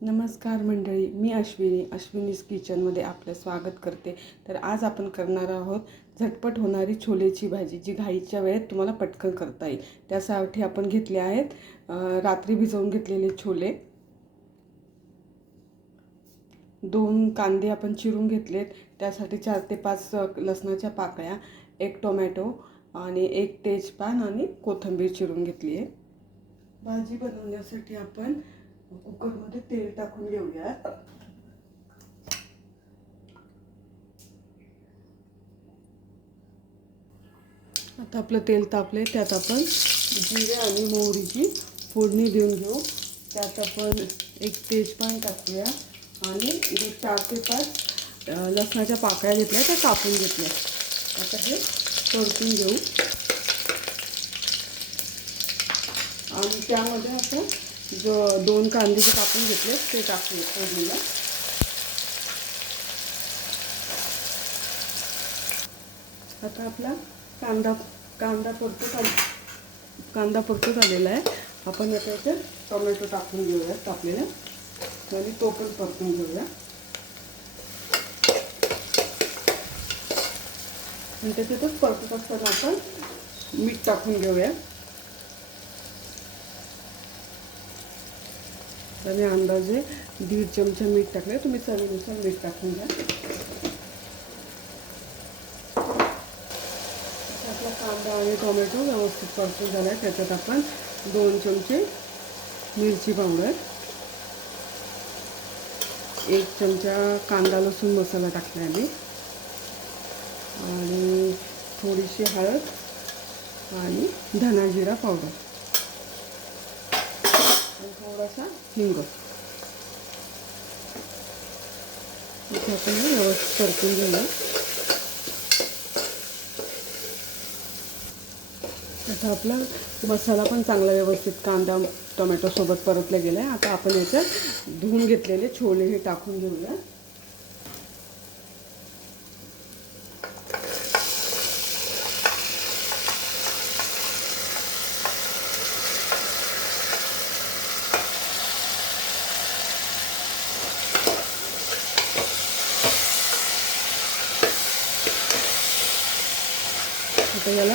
नमस्कार मंडळी, मी अश्विनीज किचनमध्ये आपलं स्वागत करते। तर आज आपण करणार आहोत झटपट होणारी छोलेची भाजी, जी घाईच्या वेळेत तुम्हाला पटकन करता येईल। त्यासाठी आपण घेतले आहेत रात्री भिजवून घेतलेले छोले, 2 कांदे आपण चिरून घेतलेत, त्यासाठी 4 ते 5 लसणाच्या पाकळ्या, 1 टोमॅटो आणि 1 तेजपान आणि कोथिंबीर चिरून घेतली आहे। भाजी बनवण्यासाठी आपण कुकरमध्ये तेल टाकून घेऊया। आता आपलं तेल तापले, त्यात आपण जिरे आणि मोहरीची फोडणी देऊन घेऊ। त्यात आपण 1 तेजपान टाकूया आणि 4 ते 5 लसणाच्या पाकळ्या घेतल्या, त्या कापून घेतल्या। आता हे परतून घेऊ आणि त्यामध्ये आपण जो 2 कांदे जे कापून घेतले ते टाकूया फोडणीला। आता आपला कांदा परतून आलेला आहे। आपण याच्यात टोमॅटो टाकून घेऊया कापलेला आणि तो पण परतून घेऊया आणि त्याच्यातच परतत असताना आपण मीठ टाकून घेऊया आणि अंदाजे 1.5 चमचा मीठ टाकले, तुम्ही चवीनुसार मीठ टाकून घ्या। आपला कांदा आणि टोमॅटो व्यवस्थित परतून झाला आहे। त्याच्यात आपण 2 चमचे मिरची पावडर, 1 चमचा कांदा लसूण मसाला टाकला आहे आणि थोडीशी हळद आणि धना जिरा पावडर आणि थोडासा हिंग इथे आपण व्यवस्थित परतून घेऊया। आता आपला मसाला पण चांगला व्यवस्थित कांदा टोमॅटो सोबत परतला गेला आहे। आता आपण याच्यात धुवून घेतलेले छोले हे टाकून घेऊया। आता याला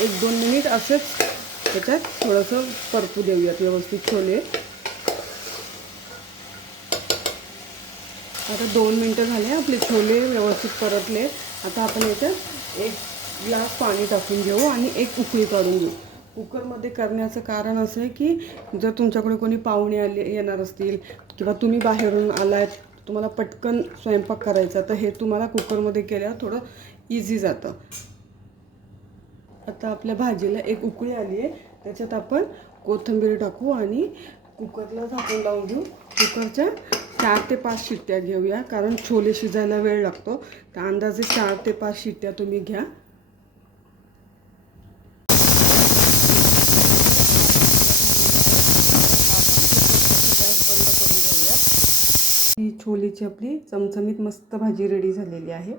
1-2 मिनिट असंच त्याच्यात थोडंसं परतू देऊयात व्यवस्थित छोले। आता 2 मिनिटं झाले, आपले छोले व्यवस्थित परतले। आता आपण याच्यात 1 ग्लास पाणी टाकून घेऊ आणि 1 उकळी काढून घेऊ। कुकरमध्ये करण्याचं कारण असं आहे की जर तुमच्याकडे कोणी पाहुणे येणार असतील किंवा तुम्ही बाहेरून आलात, तुम्हाला पटकन स्वयंपाक करायचा, तर हे तुम्हाला कुकरमध्ये केल्यावर थोडं इझी जातं। आता आपल्या भाजीला 1 उकळी आली आहे, त्याच्यात आपण कोथिंबीर टाकू आणि कुकरला झाकून लावून घेऊ। कुकरच्या 4 ते 5 शिट्ट्या घेऊया, कारण छोले शिजायला वेळ लागतो। तर अंदाजे 4 ते 5 शिट्ट्या तुम्ही घ्या। गॅस बंद करून घेऊया। ही छोलेची आपली चमचमीत मस्त भाजी रेडी झालेली आहे।